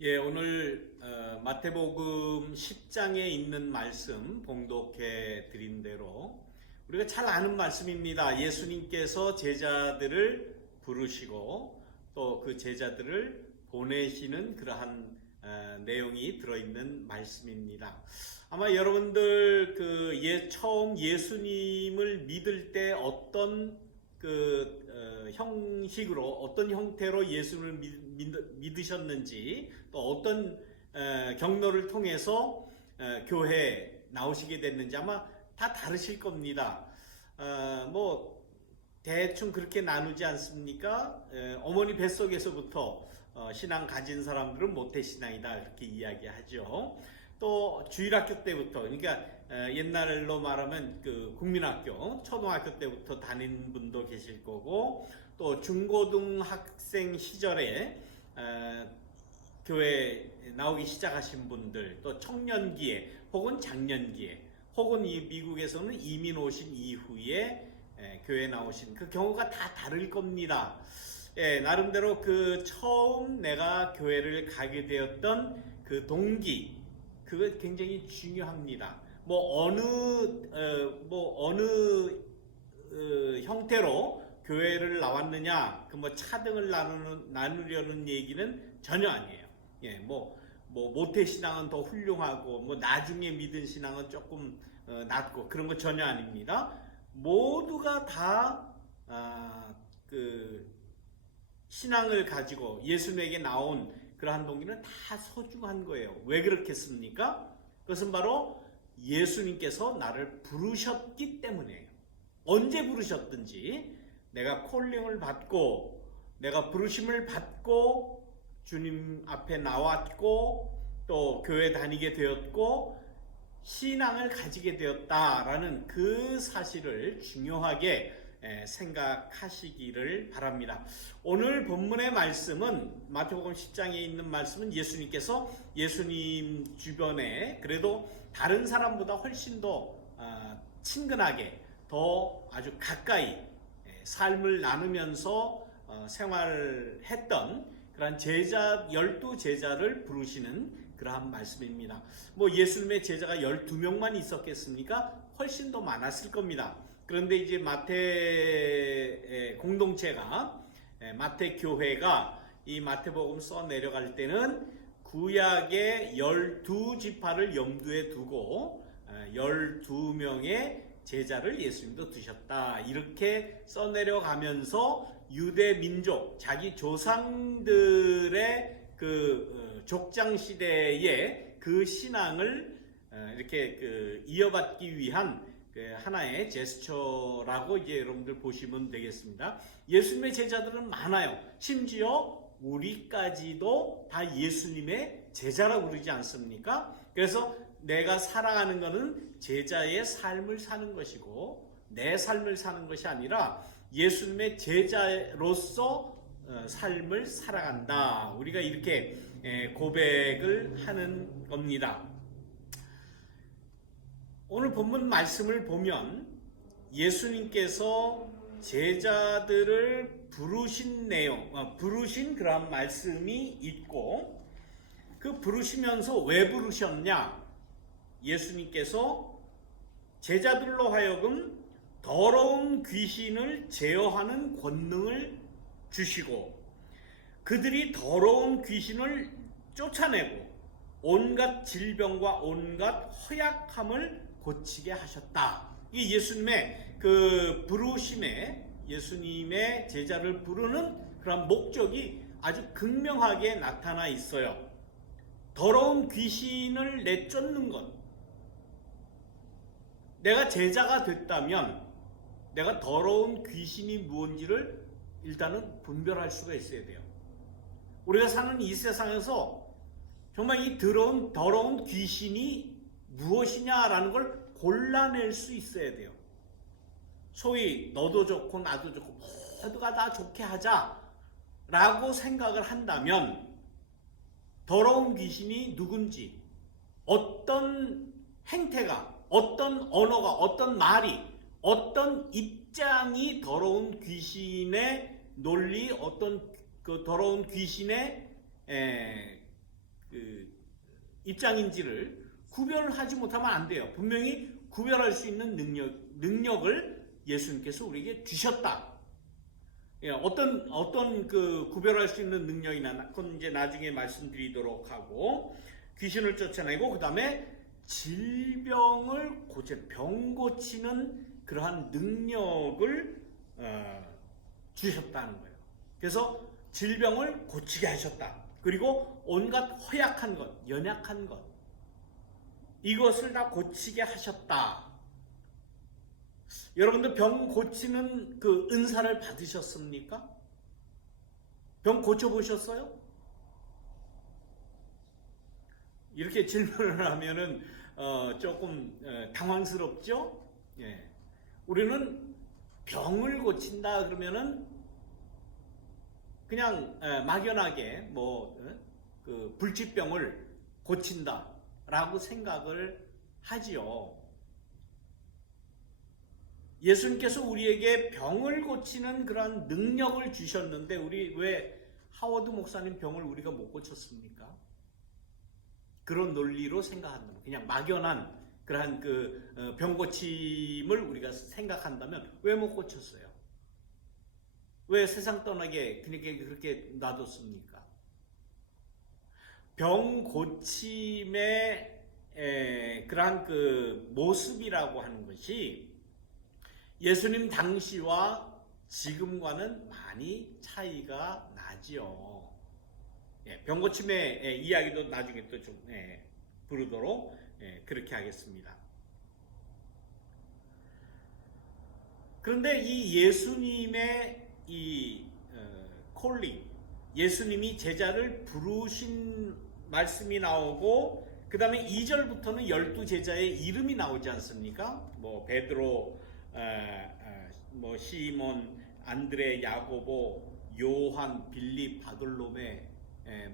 오늘 마태복음 10장에 있는 말씀 봉독해 드린 대로 우리가 잘 아는 말씀입니다. 예수님께서 제자들을 부르시고 또 그 제자들을 보내시는 그러한 내용이 들어있는 말씀입니다. 아마 여러분들 처음 예수님을 믿을 때 어떤 형식으로 어떤 형태로 예수를 믿으셨는지 또 어떤 경로를 통해서 교회에 나오시게 됐는지 아마 다 다르실 겁니다. 뭐 대충 그렇게 나누지 않습니까? 어머니 뱃속에서부터 신앙 가진 사람들은 모태신앙이다 그렇게 이야기하죠. 또 주일학교 때부터, 그러니까 옛날로 말하면 그 국민학교, 초등학교 때부터 다닌 분도 계실 거고, 또 중고등학생 시절에 교회 나오기 시작하신 분들, 또 청년기에 혹은 장년기에 혹은 이 미국에서는 이민 오신 이후에 교회 나오신 그 경우가 다 다를 겁니다. 나름대로 그 처음 내가 교회를 가게 되었던 그 동기, 그거 굉장히 중요합니다. 뭐 어느 형태로 교회를 나왔느냐, 그 뭐 차등을 나누려는 얘기는 전혀 아니에요. 뭐 모태신앙은 더 훌륭하고, 뭐 나중에 믿은 신앙은 조금 낮고, 그런 거 전혀 아닙니다. 모두가 다, 신앙을 가지고 예수님에게 나온 그러한 동기는 다 소중한 거예요. 왜 그렇겠습니까? 그것은 바로 예수님께서 나를 부르셨기 때문이에요. 언제 부르셨든지 내가 콜링을 받고 내가 부르심을 받고 주님 앞에 나왔고 또 교회 다니게 되었고 신앙을 가지게 되었다라는 그 사실을 중요하게 생각하시기를 바랍니다. 오늘 본문의 말씀은 마태복음 10장에 있는 말씀은 예수님께서 예수님 주변에 그래도 다른 사람보다 훨씬 더 친근하게 더 아주 가까이 삶을 나누면서 생활했던 그런 제자 12제자를 부르시는 그러한 말씀입니다. 뭐 예수님의 제자가 12명만 있었겠습니까? 훨씬 더 많았을 겁니다. 그런데 이제 마태 공동체가 마태 교회가 이 마태복음 써 내려갈 때는 구약의 12지파를 염두에 두고 12명의 제자를 예수님도 두셨다. 이렇게 써 내려가면서 유대 민족, 자기 조상들의 그 족장 시대의 그 신앙을 이렇게 이어받기 위한 하나의 제스처라고 이제 여러분들 보시면 되겠습니다. 예수님의 제자들은 많아요. 심지어 우리까지도 다 예수님의 제자라고 그러지 않습니까? 그래서 내가 살아가는 것은 제자의 삶을 사는 것이고 내 삶을 사는 것이 아니라 예수님의 제자로서 삶을 살아간다. 우리가 이렇게 고백을 하는 겁니다. 오늘 본문 말씀을 보면 예수님께서 제자들을 부르신 내용, 부르신 그런 말씀이 있고 그 부르시면서 왜 부르셨냐? 예수님께서 제자들로 하여금 더러운 귀신을 제어하는 권능을 주시고 그들이 더러운 귀신을 쫓아내고 온갖 질병과 온갖 허약함을 고치게 하셨다. 이게 예수님의 그 부르심에 예수님의 제자를 부르는 그런 목적이 아주 극명하게 나타나 있어요. 더러운 귀신을 내쫓는 것. 내가 제자가 됐다면 내가 더러운 귀신이 무엇인지를 일단은 분별할 수가 있어야 돼요. 우리가 사는 이 세상에서 정말 이 더러운 귀신이 무엇이냐라는 걸 골라낼 수 있어야 돼요. 소위 너도 좋고 나도 좋고 모두가 다 좋게 하자라고 생각을 한다면 더러운 귀신이 누군지, 어떤 행태가, 어떤 언어가, 어떤 말이, 어떤 입장이 더러운 귀신의 논리, 어떤 그 더러운 귀신의 그 입장인지를 구별을 하지 못하면 안 돼요. 분명히 구별할 수 있는 능력을 예수님께서 우리에게 주셨다. 예, 어떤 그 구별할 수 있는 능력이나 그건 이제 나중에 말씀드리도록 하고, 귀신을 쫓아내고 그 다음에 질병을 병 고치는 그러한 능력을 주셨다는 거예요. 그래서 질병을 고치게 하셨다. 그리고 온갖 허약한 것, 연약한 것, 이것을 다 고치게 하셨다. 여러분들 병 고치는 그 은사를 받으셨습니까? 병 고쳐보셨어요? 이렇게 질문을 하면은 조금 당황스럽죠? 예. 우리는 병을 고친다 그러면은 그냥 막연하게 그 불치병을 고친다라고 생각을 하지요. 예수님께서 우리에게 병을 고치는 그런 능력을 주셨는데 우리 왜 하워드 목사님 병을 우리가 못 고쳤습니까? 그런 논리로 생각한다면, 그냥 막연한 그러한 그 병 고침을 우리가 생각한다면 왜 못 고쳤어요? 왜 세상 떠나게 그렇게 놔뒀습니까? 병 고침의 그러한 그 모습이라고 하는 것이 예수님 당시와 지금과는 많이 차이가 나지요. 병 고침의 이야기도 나중에 또 좀 부르도록 그렇게 하겠습니다. 그런데 이 예수님의 이 콜링, 예수님이 제자를 부르신 말씀이 나오고, 그 다음에 2절부터는 12제자의 이름이 나오지 않습니까? 베드로, 시몬, 안드레, 야고보, 요한, 빌립, 바돌로메,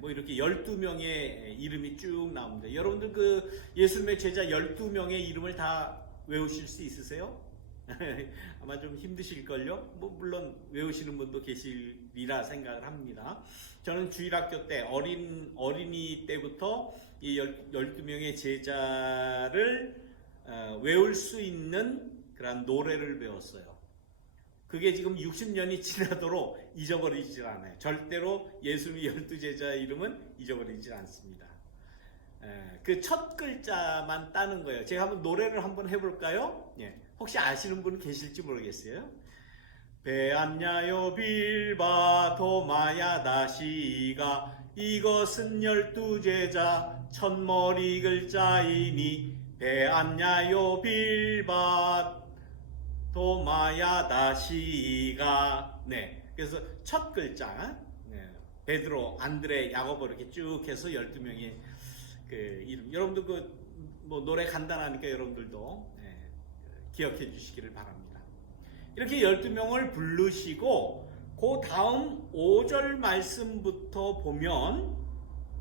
이렇게 12명의 이름이 쭉 나옵니다. 여러분들 그 예수님의 제자 12명의 이름을 다 외우실 수 있으세요? 아마 좀 힘드실걸요? 물론 외우시는 분도 계시리라 생각을 합니다. 저는 주일학교 때 어린이 때부터 이 12명의 제자를 외울 수 있는 그런 노래를 배웠어요. 그게 지금 60년이 지나도록 잊어버리질 않아요. 절대로 예수님의 12제자의 이름은 잊어버리질 않습니다. 그 첫 글자만 따는 거예요. 제가 한번 노래를 한번 해볼까요? 혹시 아시는 분 계실지 모르겠어요. 베안냐요 빌바 도마야 다시가 이것은 12제자 첫머리 글자이니 베안냐요 빌바 도마야 다시가. 그래서 첫 글자 베드로, 안드레, 야고보 이렇게 쭉 해서 12명의 그 이름. 여러분들 노래 간단하니까 여러분들도 기억해 주시기를 바랍니다. 이렇게 12명을 부르시고 그 다음 5절 말씀부터 보면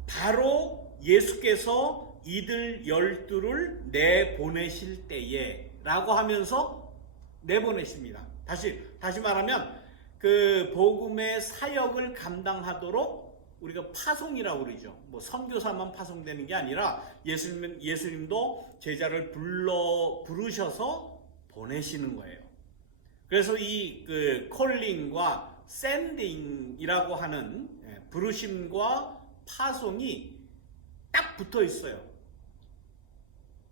바로 예수께서 이들 12를 내보내실 때에 라고 하면서 내보내십니다. 다시 말하면 그 복음의 사역을 감당하도록 우리가 파송이라고 그러죠. 선교사만 파송되는 게 아니라 예수님도 제자를 부르셔서 보내시는 거예요. 그래서 이 그 콜링과 샌딩이라고 하는 부르심과 파송이 딱 붙어 있어요.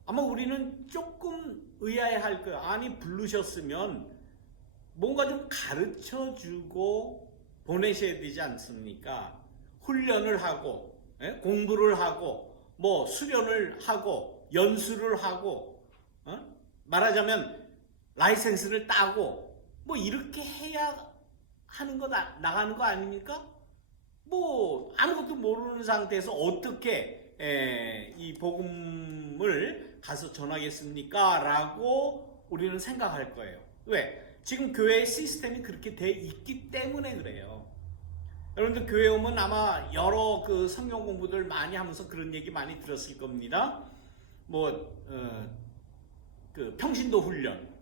아마 우리는 조금 의아해할 거예요. 아니 부르셨으면 뭔가 좀 가르쳐주고 보내셔야 되지 않습니까? 훈련을 하고 공부를 하고 수련을 하고 연수를 하고 말하자면 라이센스를 따고 이렇게 해야 하는 거 나가는 거 아닙니까? 아무것도 모르는 상태에서 어떻게 이 복음을 가서 전하겠습니까? 라고 우리는 생각할 거예요. 왜? 지금 교회의 시스템이 그렇게 돼 있기 때문에 그래요. 여러분들 교회 오면 아마 여러 그 성경 공부들 많이 하면서 그런 얘기 많이 들었을 겁니다. 그 평신도 훈련,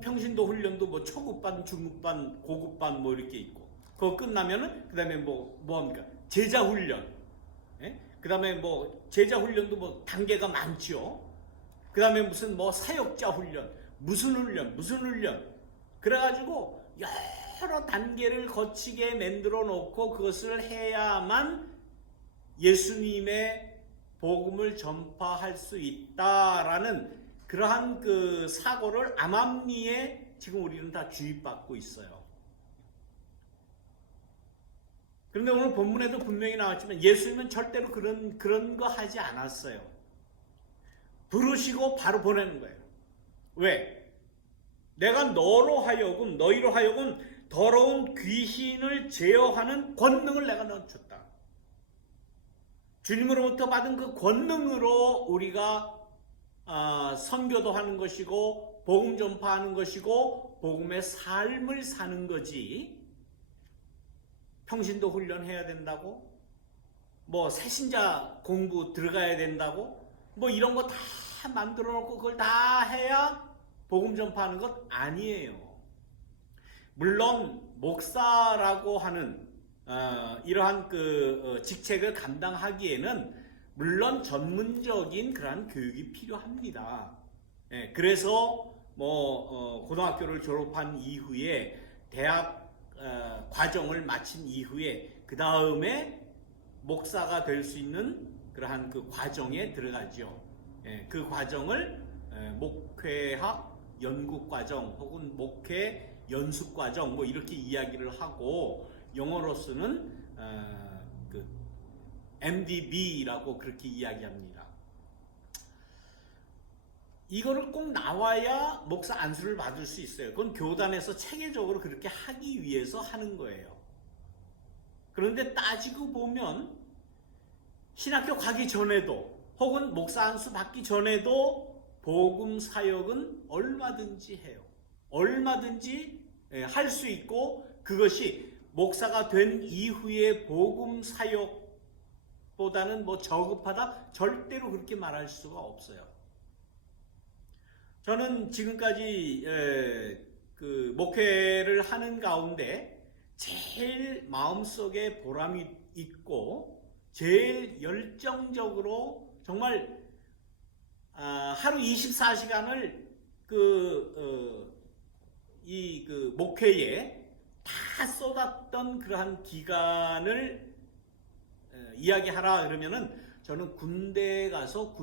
평신도 훈련도 초급반, 중급반, 고급반 이렇게 있고, 그거 끝나면은 그 다음에 뭐 합니까? 제자 훈련. 그 다음에 뭐 제자 훈련도 뭐 단계가 많죠. 그 다음에 무슨 뭐 사역자 훈련, 무슨 훈련. 그래가지고 여러 단계를 거치게 만들어 놓고 그것을 해야만 예수님의 복음을 전파할 수 있다라는 그러한 그 사고를 암암리에 지금 우리는 다 주입받고 있어요. 그런데 오늘 본문에도 분명히 나왔지만 예수님은 절대로 그런 거 하지 않았어요. 부르시고 바로 보내는 거예요. 왜? 내가 너희로 하여금 더러운 귀신을 제어하는 권능을 내가 너한테 줬다. 주님으로부터 받은 그 권능으로 우리가 선교도 하는 것이고 복음 전파하는 것이고 복음의 삶을 사는 거지. 평신도 훈련해야 된다고, 뭐 새신자 공부 들어가야 된다고, 뭐 이런 거 다 만들어 놓고 그걸 다 해야 복음 전파하는 것 아니에요. 물론 목사라고 하는 이러한 그 직책을 감당하기에는 물론 전문적인 그러한 교육이 필요합니다. 그래서 뭐 고등학교를 졸업한 이후에 대학 과정을 마친 이후에 그 다음에 목사가 될 수 있는 그러한 그 과정에 들어가죠. 그 과정을 목회학 연구과정 혹은 목회 연수과정 뭐 이렇게 이야기를 하고 영어로서는 그 MDB라고 그렇게 이야기합니다. 이거를 꼭 나와야 목사 안수를 받을 수 있어요. 그건 교단에서 체계적으로 그렇게 하기 위해서 하는 거예요. 그런데 따지고 보면 신학교 가기 전에도 혹은 목사 안수 받기 전에도 복음 사역은 얼마든지 해요. 얼마든지 할 수 있고 그것이 목사가 된 이후의 복음 사역보다는 뭐 저급하다 절대로 그렇게 말할 수가 없어요. 저는 지금까지 그 목회를 하는 가운데 제일 마음속에 보람이 있고 제일 열정적으로 정말 하루 24시간을 이 목회에 다 쏟았던 그러한 기간을 이야기하라 그러면은 저는 군대에 가서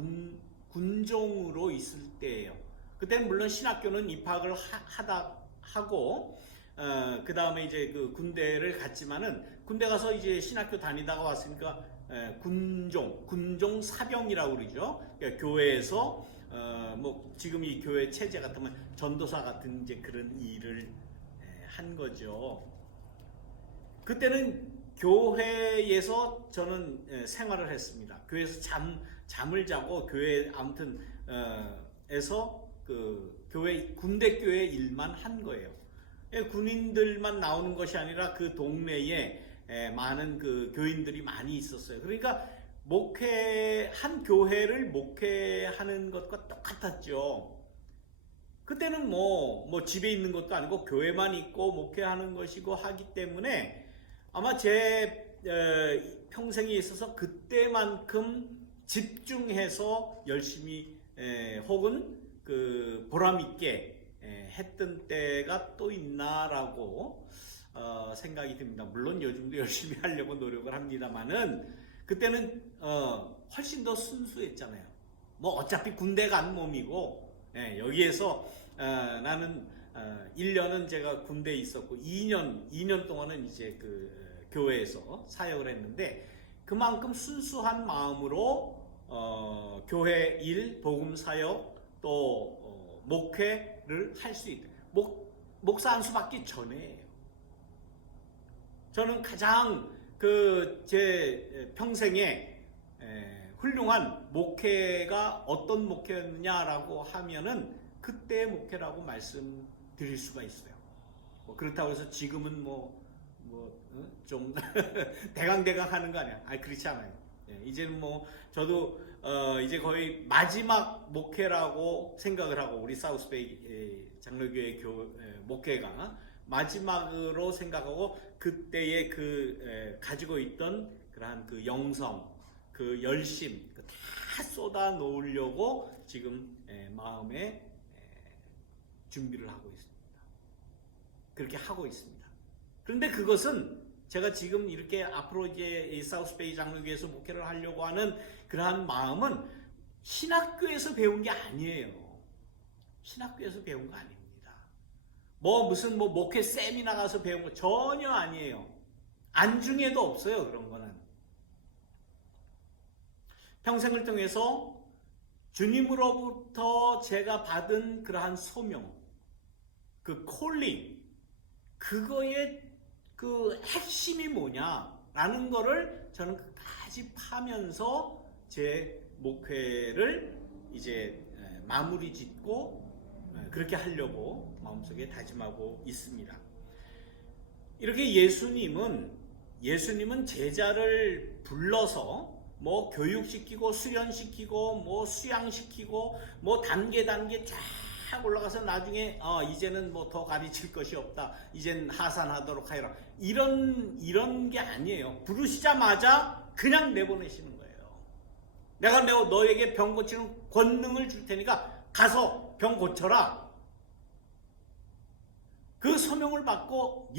군종으로 있을 때예요. 그때는 물론 신학교는 입학을 하고 그 다음에 이제 그 군대를 갔지만은 군대 가서 이제 신학교 다니다가 왔으니까 군종 사병이라고 그러죠. 그러니까 교회에서 뭐 지금 이 교회 체제 같으면 전도사 같은 이제 그런 일을 한 거죠. 그때는 교회에서 저는 생활을 했습니다. 교회에서 잠을 자고 교회 아무튼 에서 그 군대 교회 일만 한 거예요. 군인들만 나오는 것이 아니라 그 동네에 많은 그 교인들이 많이 있었어요. 그러니까 한 교회를 목회하는 것과 똑같았죠. 그때는 뭐 집에 있는 것도 아니고 교회만 있고 목회하는 것이고 하기 때문에 아마 제 평생에 있어서 그때만큼 집중해서 열심히 혹은 그 보람 있게 했던 때가 또 있나라고 생각이 듭니다. 물론 요즘도 열심히 하려고 노력을 합니다만은 그때는 훨씬 더 순수했잖아요. 뭐 어차피 군대 간 몸이고 여기에서 나는 1년은 제가 군대에 있었고 2년 동안은 이제 그 교회에서 사역을 했는데 그만큼 순수한 마음으로 교회 일, 복음 사역 또 목회를 할 수 있다. 목사 안수 받기 전에예요. 저는 가장 제 평생에 훌륭한 목회가 어떤 목회였느냐라고 하면은 그때의 목회라고 말씀드릴 수가 있어요. 뭐 그렇다고 해서 지금은 좀 대강대강 하는 거 아니야? 아니 그렇지 않아요. 이제는 뭐 저도 이제 거의 마지막 목회라고 생각을 하고 우리 사우스베이 장로교회 목회가 마지막으로 생각하고 그때의 가지고 있던 그러한 그 영성, 그 열심 다 쏟아 놓으려고 지금 마음에 준비를 하고 있습니다. 그렇게 하고 있습니다. 그런데 그것은 제가 지금 이렇게 앞으로 이제 이 사우스베이 장로교에서 목회를 하려고 하는 그러한 마음은 신학교에서 배운 게 아니에요. 신학교에서 배운 거 아닙니다. 무슨 목회 세미나 가서 배운 거 전혀 아니에요. 안중에도 없어요. 그런 거는. 평생을 통해서 주님으로부터 제가 받은 그러한 소명, 그 콜링, 그거의 그 핵심이 뭐냐라는 거를 저는 끝까지 파면서 제 목회를 이제 마무리 짓고 그렇게 하려고 마음속에 다짐하고 있습니다. 이렇게 예수님은 제자를 불러서 교육시키고 수련시키고 수양시키고 단계 쫙 올라가서 나중에 이제는 더 가르칠 것이 없다. 이젠 하산하도록 하여라. 이런 게 아니에요. 부르시자마자 그냥 내보내시는 거예요. 내가 너에게 병 고치는 권능을 줄 테니까 가서 병 고쳐라. 그 소명을 받고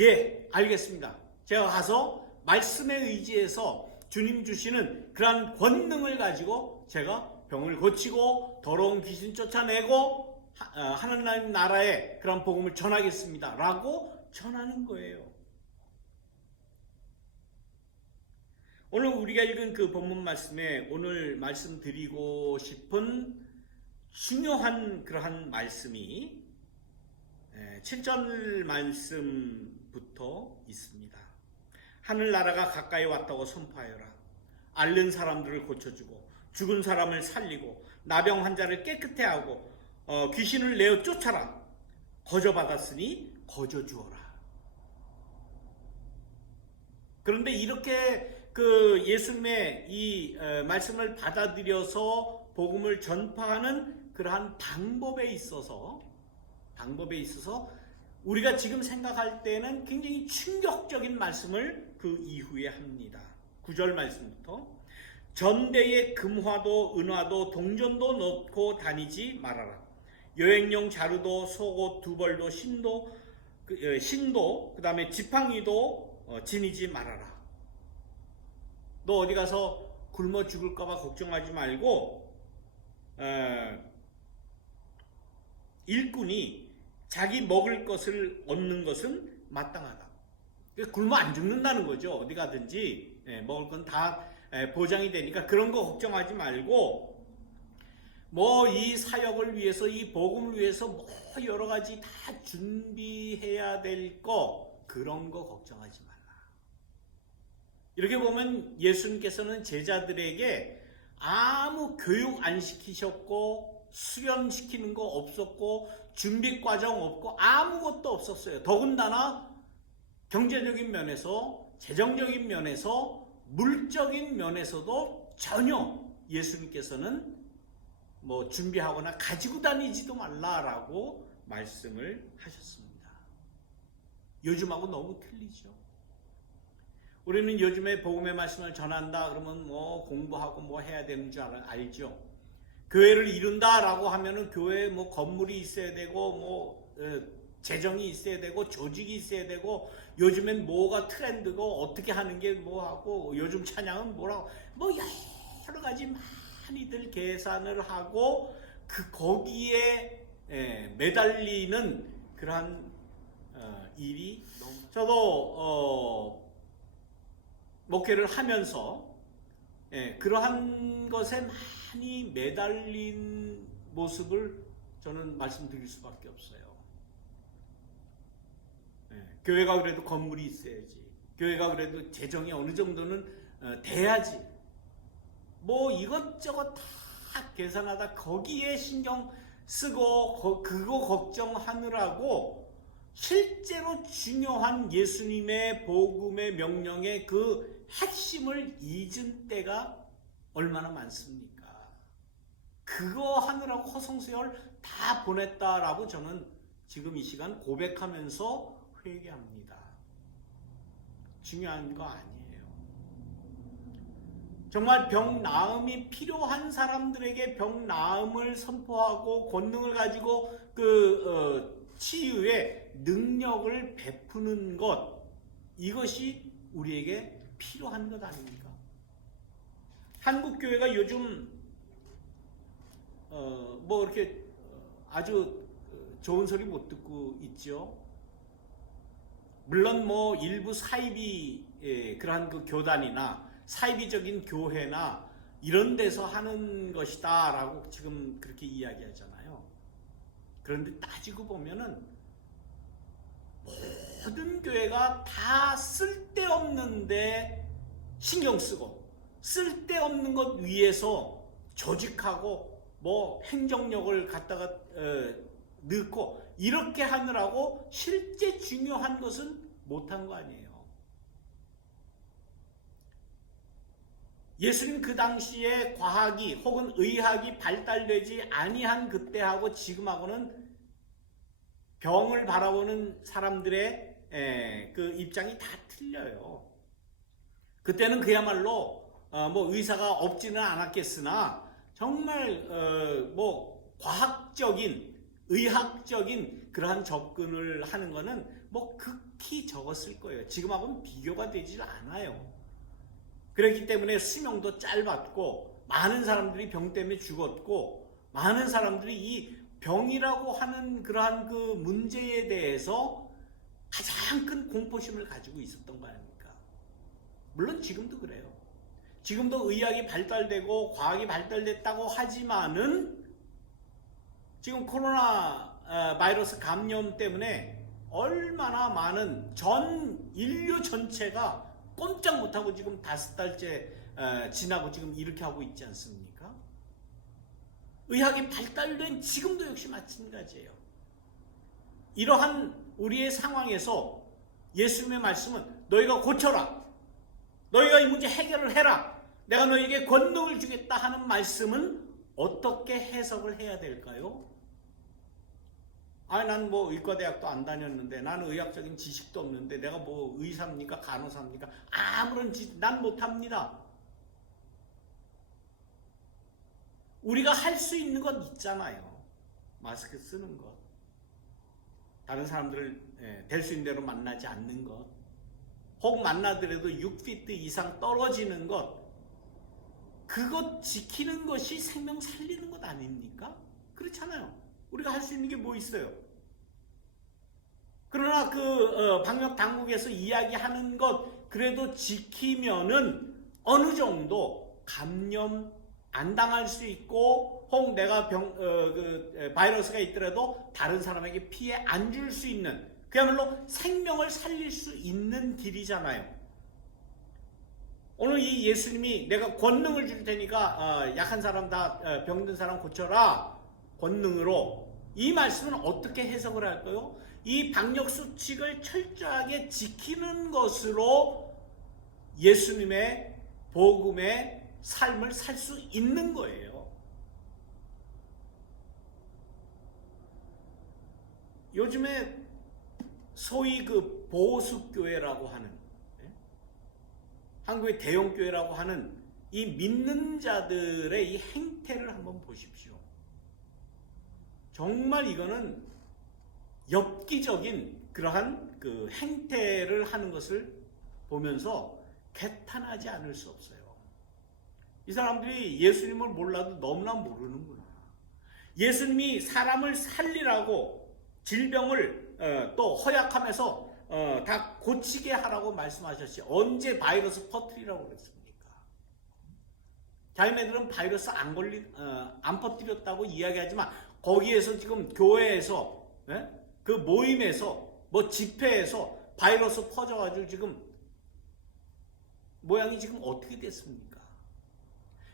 알겠습니다. 제가 가서 말씀에 의지해서 주님 주시는 그러한 권능을 가지고 제가 병을 고치고 더러운 귀신 쫓아내고 하나님 나라의 그런 복음을 전하겠습니다. 라고 전하는 거예요. 오늘 우리가 읽은 그 본문 말씀에 오늘 말씀드리고 싶은 중요한 그러한 말씀이 7절 말씀부터 있습니다. 하늘나라가 가까이 왔다고 선포하여라. 앓는 사람들을 고쳐주고 죽은 사람을 살리고 나병 환자를 깨끗해 하고 귀신을 내어 쫓아라. 거저받았으니 거저주어라. 그런데 이렇게 그 예수님의 이 말씀을 받아들여서 복음을 전파하는 그러한 방법에 있어서 우리가 지금 생각할 때는 굉장히 충격적인 말씀을 그 이후에 합니다. 9절 말씀부터 전대에 금화도 은화도 동전도 넣고 다니지 말아라. 여행용 자루도 속옷 두벌도 신도 그 다음에 지팡이도 지니지 말아라. 너 어디 가서 굶어 죽을까봐 걱정하지 말고 일꾼이 자기 먹을 것을 얻는 것은 마땅하다. 굶어 안 죽는다는 거죠. 어디 가든지 먹을 건 다 보장이 되니까 그런 거 걱정하지 말고 이 사역을 위해서 이 복음을 위해서 여러 가지 다 준비해야 될 거 그런 거 걱정하지 말라. 이렇게 보면 예수님께서는 제자들에게 아무 교육 안 시키셨고 수련시키는 거 없었고 준비 과정 없고 아무것도 없었어요. 더군다나 경제적인 면에서 재정적인 면에서 물적인 면에서도 전혀 예수님께서는 준비하거나 가지고 다니지도 말라라고 말씀을 하셨습니다. 요즘하고 너무 틀리죠. 우리는 요즘에 복음의 말씀을 전한다 그러면 공부하고 해야 되는 줄 알죠. 교회를 이룬다라고 하면은 교회에 건물이 있어야 되고 재정이 있어야 되고 조직이 있어야 되고 요즘엔 뭐가 트렌드고 어떻게 하는 게 뭐하고 요즘 찬양은 뭐라고 여러 가지 많이들 계산을 하고 거기에 매달리는 그러한 일이 저도 목회를 하면서 그러한 것에 많이 매달린 모습을 저는 말씀드릴 수밖에 없어요. 교회가 그래도 건물이 있어야지. 교회가 그래도 재정이 어느 정도는 돼야지. 이것저것 다 계산하다 거기에 신경 쓰고 그거 걱정하느라고 실제로 중요한 예수님의 복음의 명령의 그 핵심을 잊은 때가 얼마나 많습니까? 그거 하느라고 허송세월 다 보냈다라고 저는 지금 이 시간 고백하면서 회개합니다. 중요한 거 아니에요. 정말 병 나음이 필요한 사람들에게 병 나음을 선포하고 권능을 가지고 치유의 능력을 베푸는 것, 이것이 우리에게 필요한 것 아닙니까? 한국 교회가 요즘 이렇게 아주 좋은 소리 못 듣고 있죠. 물론 일부 사이비 그러한 교단이나 사이비적인 교회나 이런 데서 하는 것이다 라고 지금 그렇게 이야기하잖아요. 그런데 따지고 보면은 모든 교회가 다 쓸데없는데 신경 쓰고 쓸데없는 것 위에서 조직하고 행정력을 갖다가 넣고 이렇게 하느라고 실제 중요한 것은 못한 거 아니에요. 예수님 그 당시에 과학이 혹은 의학이 발달되지 아니한 그때하고 지금하고는 병을 바라보는 사람들의 그 입장이 다 틀려요. 그때는 그야말로 의사가 없지는 않았겠으나 정말 과학적인 의학적인 그러한 접근을 하는 거는 극히 적었을 거예요. 지금하고는 비교가 되질 않아요. 그렇기 때문에 수명도 짧았고 많은 사람들이 병 때문에 죽었고 많은 사람들이 이 병이라고 하는 그러한 그 문제에 대해서 가장 큰 공포심을 가지고 있었던 거 아닙니까? 물론 지금도 그래요. 지금도 의학이 발달되고 과학이 발달됐다고 하지만은 지금 코로나 바이러스 감염 때문에 얼마나 많은 전 인류 전체가 꼼짝 못하고 지금 5달째 지나고 지금 이렇게 하고 있지 않습니까? 의학이 발달된 지금도 역시 마찬가지예요. 이러한 우리의 상황에서 예수님의 말씀은 너희가 고쳐라. 너희가 이 문제 해결을 해라. 내가 너희에게 권능을 주겠다 하는 말씀은 어떻게 해석을 해야 될까요? 난 의과대학도 안 다녔는데 나는 의학적인 지식도 없는데 내가 의사입니까? 간호사입니까? 아무런 난 못합니다. 우리가 할 수 있는 건 있잖아요. 마스크 쓰는 것, 다른 사람들을 될 수 있는 대로 만나지 않는 것, 혹 만나더라도 6피트 이상 떨어지는 것, 그것 지키는 것이 생명 살리는 것 아닙니까? 그렇잖아요. 우리가 할 수 있는 게 뭐 있어요? 그러나 방역 당국에서 이야기하는 것 그래도 지키면은 어느 정도 감염 안 당할 수 있고 혹 내가 바이러스가 있더라도 다른 사람에게 피해 안 줄 수 있는 그야말로 생명을 살릴 수 있는 길이잖아요. 오늘 이 예수님이 내가 권능을 줄 테니까 약한 사람 다 병든 사람 고쳐라 권능으로, 이 말씀은 어떻게 해석을 할까요? 이 방역 수칙을 철저하게 지키는 것으로 예수님의 복음의 삶을 살 수 있는 거예요. 요즘에 소위 보수교회라고 하는, 한국의 대형교회라고 하는 이 믿는 자들의 이 행태를 한번 보십시오. 정말 이거는 엽기적인 그러한 행태를 하는 것을 보면서 개탄하지 않을 수 없어요. 이 사람들이 예수님을 몰라도 너무나 모르는구나. 예수님이 사람을 살리라고 질병을 또 허약하면서 다 고치게 하라고 말씀하셨지 언제 바이러스 퍼뜨리라고 그랬습니까? 자기네들은 바이러스 안 퍼뜨렸다고 이야기하지만 거기에서 지금 교회에서 그 모임에서 집회에서 바이러스 퍼져가지고 지금 모양이 지금 어떻게 됐습니까?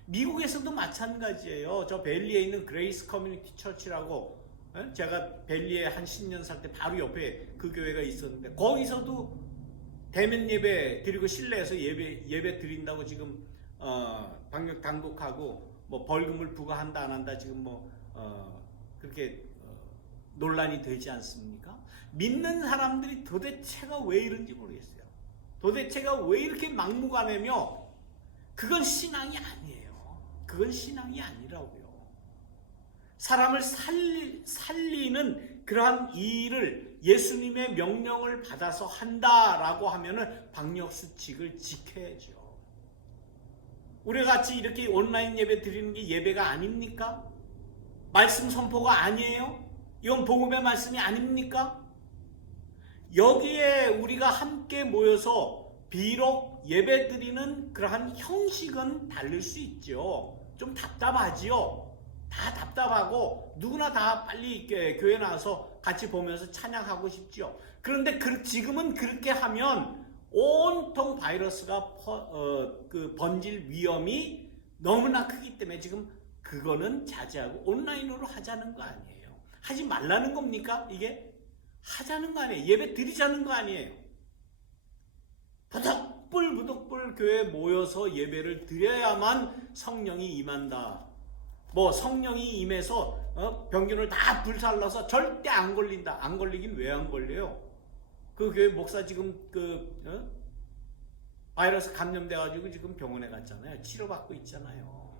미국에서도 마찬가지예요. 저 벨리에 있는 그레이스 커뮤니티 처치라고, 제가 벨리에 한 10년 살 때 바로 옆에 그 교회가 있었는데 거기서도 대면 예배 드리고 실내에서 예배 드린다고 지금 방역 당국하고 벌금을 부과한다 안 한다 지금 그렇게 논란이 되지 않습니까? 믿는 사람들이 도대체가 왜 이런지 모르겠어요. 도대체가 왜 이렇게 막무가내며 그건 신앙이 아니에요. 그건 신앙이 아니라고요. 사람을 살리는 그러한 일을 예수님의 명령을 받아서 한다라고 하면은 방역수칙을 지켜야죠. 우리가 같이 이렇게 온라인 예배 드리는 게 예배가 아닙니까? 말씀 선포가 아니에요? 이건 복음의 말씀이 아닙니까? 여기에 우리가 함께 모여서 비록 예배 드리는 그러한 형식은 다를 수 있죠. 좀 답답하지요. 다 답답하고 누구나 다 빨리 교회 나와서 같이 보면서 찬양하고 싶지요. 그런데 지금은 그렇게 하면 온통 바이러스가 번질 위험이 너무나 크기 때문에 지금 그거는 자제하고 온라인으로 하자는 거 아니에요. 하지 말라는 겁니까? 이게 하자는 거 아니에요. 예배 드리자는 거 아니에요. 부득불 교회에 모여서 예배를 드려야만 성령이 임한다. 뭐 성령이 임해서 병균을 다 불살라서 절대 안 걸린다. 안 걸리긴 왜 안 걸려요? 그 교회 목사 지금 바이러스 감염돼가지고 지금 병원에 갔잖아요. 치료받고 있잖아요.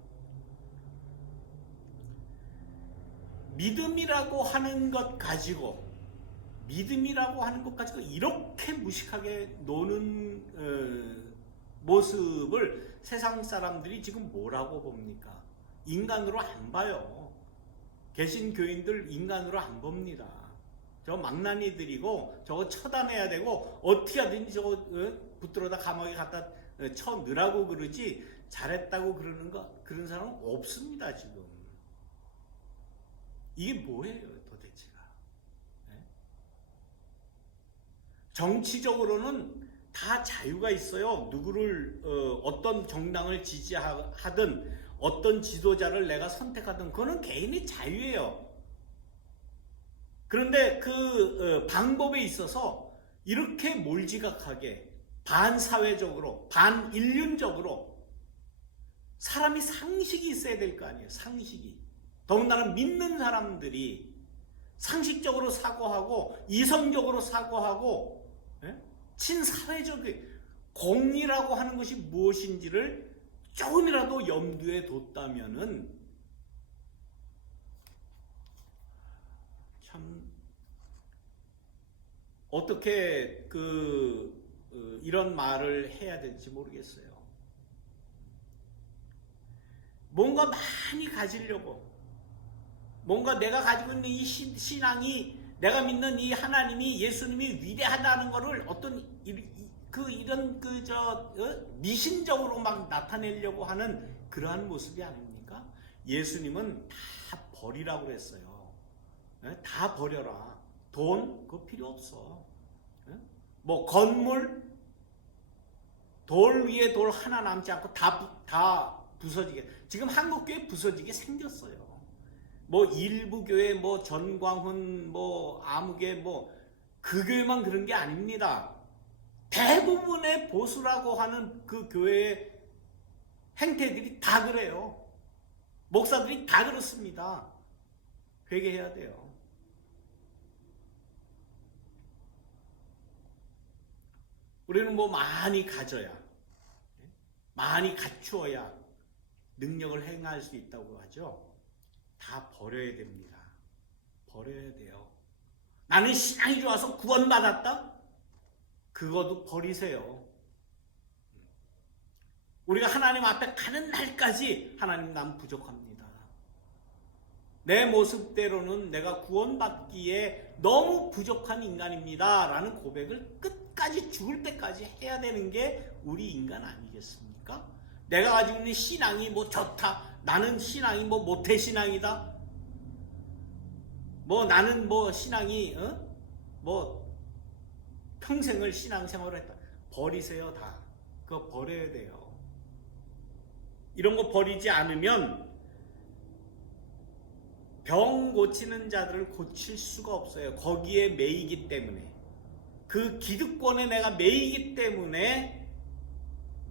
믿음이라고 하는 것 가지고 이렇게 무식하게 노는 모습을 세상 사람들이 지금 뭐라고 봅니까? 인간으로 안 봐요. 개신 교인들 인간으로 안 봅니다. 저 망나니들이고 저거 처단해야 되고 어떻게 하든지 저거 붙들어다 감옥에 갖다 쳐 넣으라고 그러지 잘했다고 그런 사람은 없습니다. 지금 이게 뭐예요 도대체가? 정치적으로는 다 자유가 있어요. 누구를 어떤 정당을 지지하든 어떤 지도자를 내가 선택하든 그거는 개인의 자유예요. 그런데 그 방법에 있어서 이렇게 몰지각하게 반사회적으로 반인륜적으로 사람이 상식이 있어야 될 거 아니에요. 상식이. 더군다나 믿는 사람들이 상식적으로 사고하고 이성적으로 사고하고 친사회적인 공리라고 하는 것이 무엇인지를 조금이라도 염두에 뒀다면은 참 어떻게 이런 말을 해야 될지 모르겠어요. 뭔가 많이 가지려고, 뭔가 내가 가지고 있는 이 신앙이, 내가 믿는 이 하나님이, 예수님이 위대하다는 것을 어떤 미신적으로 막 나타내려고 하는 그러한 모습이 아닙니까? 예수님은 다 버리라고 그랬어요. 다 버려라. 돈 그거 필요 없어. 뭐 건물 돌 위에 돌 하나 남지 않고 다 부서지게, 지금 한국교회 부서지게 생겼어요. 뭐 일부 교회, 뭐 전광훈, 뭐 아무개, 뭐 그 교회만 그런 게 아닙니다. 대부분의 보수라고 하는 그 교회의 행태들이 다 그래요. 목사들이 다 그렇습니다. 회개해야 돼요. 우리는 뭐 많이 가져야, 많이 갖추어야 능력을 행할 수 있다고 하죠. 다 버려야 됩니다. 버려야 돼요. 나는 신앙이 좋아서 구원받았다? 그것도 버리세요. 우리가 하나님 앞에 가는 날까지 하나님 난 부족합니다. 내 모습대로는 내가 구원받기에 너무 부족한 인간입니다 라는 고백을 끝까지 죽을 때까지 해야 되는 게 우리 인간 아니겠습니까? 내가 가지고 있는 신앙이 뭐 좋다, 나는 신앙이 뭐 모태신앙이다, 뭐 나는 뭐 신앙이 뭐 평생을 신앙생활을 했다. 버리세요. 다 그거 버려야 돼요. 이런 거 버리지 않으면 병 고치는 자들을 고칠 수가 없어요. 거기에 매이기 때문에, 그 기득권에 내가 매이기 때문에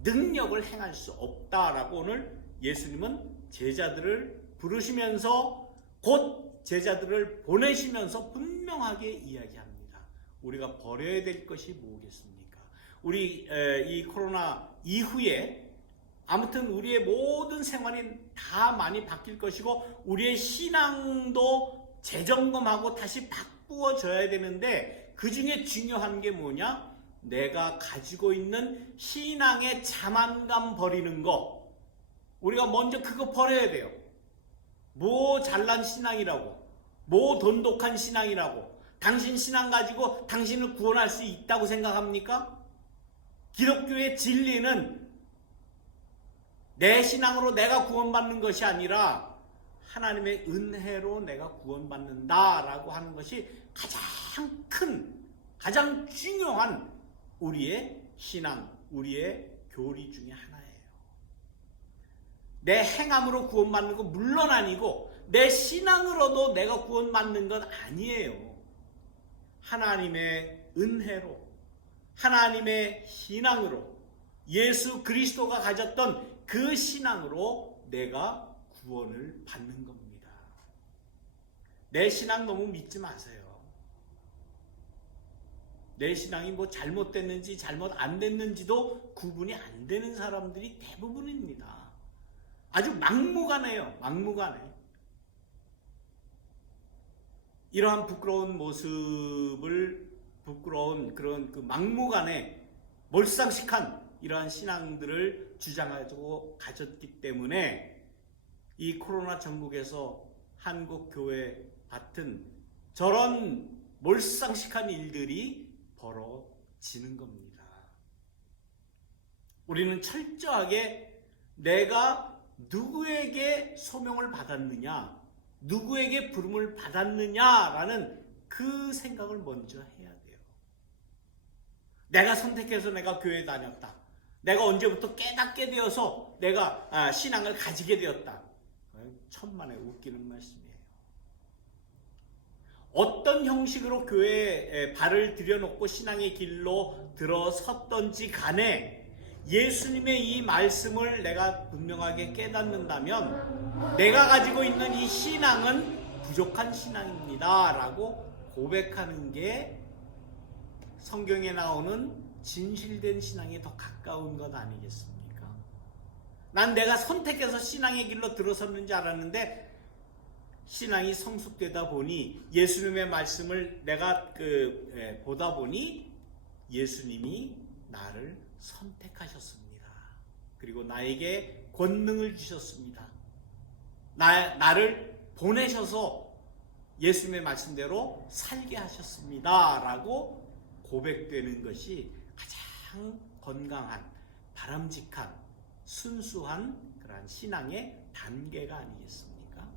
능력을 행할 수 없다라고 오늘 예수님은 제자들을 부르시면서, 곧 제자들을 보내시면서 분명하게 이야기합니다. 우리가 버려야 될 것이 뭐겠습니까? 우리 이 코로나 이후에 아무튼 우리의 모든 생활이 다 많이 바뀔 것이고 우리의 신앙도 재점검하고 다시 바꾸어져야 되는데 그 중에 중요한 게 뭐냐? 내가 가지고 있는 신앙의 자만감 버리는 거. 우리가 먼저 그거 버려야 돼요. 뭐 잘난 신앙이라고, 뭐 돈독한 신앙이라고, 당신 신앙 가지고 당신을 구원할 수 있다고 생각합니까? 기독교의 진리는 내 신앙으로 내가 구원받는 것이 아니라 하나님의 은혜로 내가 구원받는다라고 하는 것이 가장 큰, 가장 중요한 우리의 신앙, 우리의 교리 중에 하나예요. 내 행함으로 구원받는 건 물론 아니고 내 신앙으로도 내가 구원받는 건 아니에요. 하나님의 은혜로, 하나님의 신앙으로, 예수 그리스도가 가졌던 그 신앙으로 내가 구원을 받는 겁니다. 내 신앙 너무 믿지 마세요. 내 신앙이 뭐 잘못됐는지 잘못 안 됐는지도 구분이 안 되는 사람들이 대부분입니다. 아주 막무가내요. 막무가내. 이러한 부끄러운 모습을, 부끄러운 그런 그 막무가내 몰상식한 이러한 신앙들을 주장하고 가졌기 때문에 이 코로나 전국에서 한국 교회 같은 저런 몰상식한 일들이 벌어지는 겁니다. 우리는 철저하게 내가 누구에게 소명을 받았느냐, 누구에게 부름을 받았느냐라는 그 생각을 먼저 해야 돼요. 내가 선택해서 내가 교회에 다녔다. 내가 언제부터 깨닫게 되어서 내가 신앙을 가지게 되었다. 천만에 웃기는 말씀이에요. 어떤 형식으로 교회에 발을 들여놓고 신앙의 길로 들어섰던지 간에 예수님의 이 말씀을 내가 분명하게 깨닫는다면 내가 가지고 있는 이 신앙은 부족한 신앙입니다 라고 고백하는 게 성경에 나오는 진실된 신앙에 더 가까운 것 아니겠습니까? 난 내가 선택해서 신앙의 길로 들어섰는지 알았는데 신앙이 성숙되다 보니 예수님의 말씀을 내가 보다 보니 예수님이 나를 선택하셨습니다. 그리고 나에게 권능을 주셨습니다. 나를 보내셔서 예수님의 말씀대로 살게 하셨습니다. 라고 고백되는 것이 가장 건강한, 바람직한, 순수한 그러한 신앙의 단계가 아니겠습니까?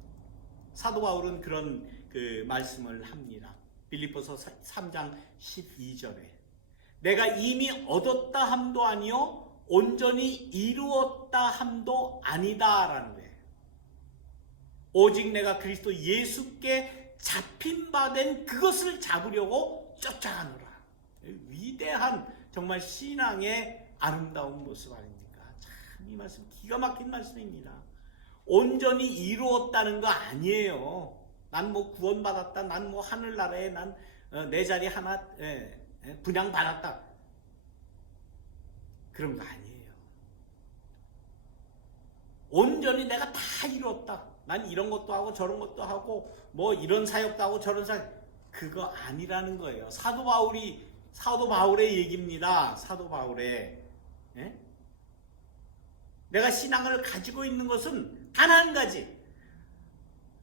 사도 바울은 그런 말씀을 합니다. 빌립보서 3장 12절에 내가 이미 얻었다 함도 아니요 온전히 이루었다 함도 아니다라는 거예요. 오직 내가 그리스도 예수께 잡힌 바 된 그것을 잡으려고 쫓아가노라. 위대한 정말 신앙의 아름다운 모습 아닙니까? 참 이 말씀 기가 막힌 말씀입니다. 온전히 이루었다는 거 아니에요. 난 뭐 구원받았다, 난 뭐 하늘나라에 난 내 자리 하나 분양받았다, 그런 거 아니에요. 온전히 내가 다 이뤘다, 난 이런 것도 하고 저런 것도 하고 뭐 이런 사역도 하고 저런 사역, 그거 아니라는 거예요. 사도 바울의 얘기입니다. 사도 바울의. 내가 신앙을 가지고 있는 것은 단 한 가지,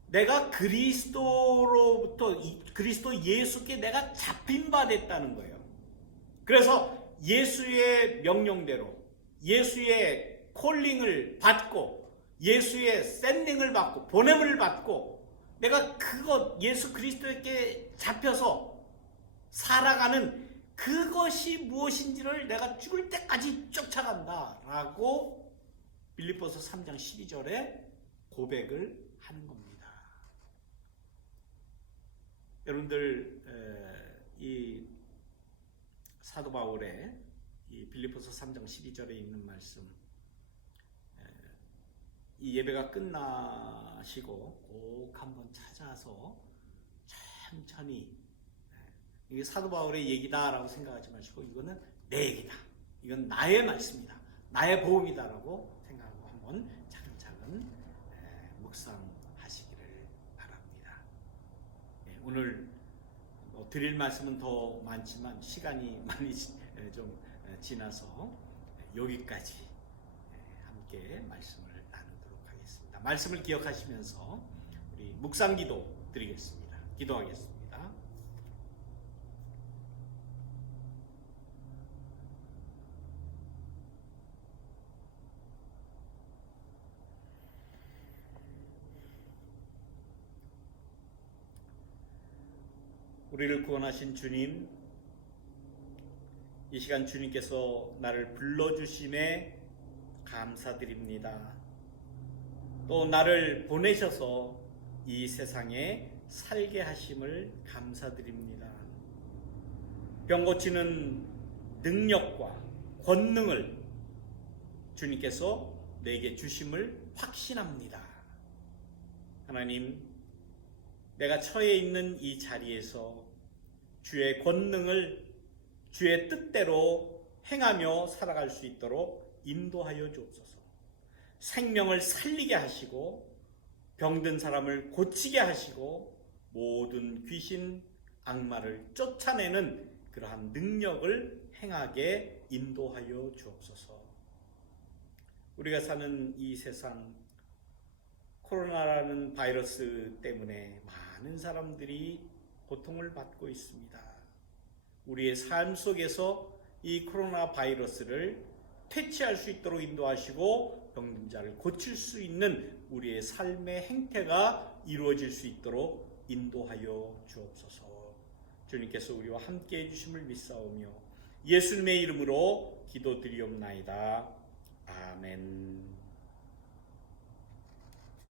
내가 그리스도로부터 그리스도 예수께 내가 잡힌 바 됐다는 거예요. 그래서 예수의 명령대로 예수의 콜링을 받고 예수의 샌딩을 받고 보냄을 받고 내가 그것 예수 그리스도께 잡혀서 살아가는 그것이 무엇인지를 내가 죽을 때까지 쫓아간다라고 빌립보서 3장 12절에 고백을 하는 겁니다. 여러분들 이 사도 바울의 이 빌립보서 3장 12절에 있는 말씀, 이 예배가 끝나시고 꼭 한번 찾아서 천천히, 이게 사도 바울의 얘기다라고 생각하지 마시고 이거는 내 얘기다, 이건 나의 말씀이다, 나의 보험이다라고 생각하시기 한번 차근차근 묵상하시기를 바랍니다. 오늘 드릴 말씀은 더 많지만 시간이 많이 좀 지나서 여기까지 함께 말씀을 나누도록 하겠습니다. 말씀을 기억하시면서 우리 묵상기도 드리겠습니다. 기도하겠습니다. 우리를 구원하신 주님, 이 시간 주님께서 나를 불러주심에 감사드립니다. 또 나를 보내셔서 이 세상에 살게 하심을 감사드립니다. 병 고치는 능력과 권능을 주님께서 내게 주심을 확신합니다. 하나님, 내가 처해 있는 이 자리에서 주의 권능을 주의 뜻대로 행하며 살아갈 수 있도록 인도하여 주옵소서. 생명을 살리게 하시고 병든 사람을 고치게 하시고 모든 귀신, 악마를 쫓아내는 그러한 능력을 행하게 인도하여 주옵소서. 우리가 사는 이 세상, 코로나라는 바이러스 때문에 많은 사람들이 고통을 받고 있습니다. 우리의 삶 속에서 이 코로나 바이러스를 퇴치할 수 있도록 인도하시고 병든 자를 고칠 수 있는 우리의 삶의 행태가 이루어질 수 있도록 인도하여 주옵소서. 주님께서 우리와 함께 해주심을 믿사오며 예수님의 이름으로 기도드리옵나이다.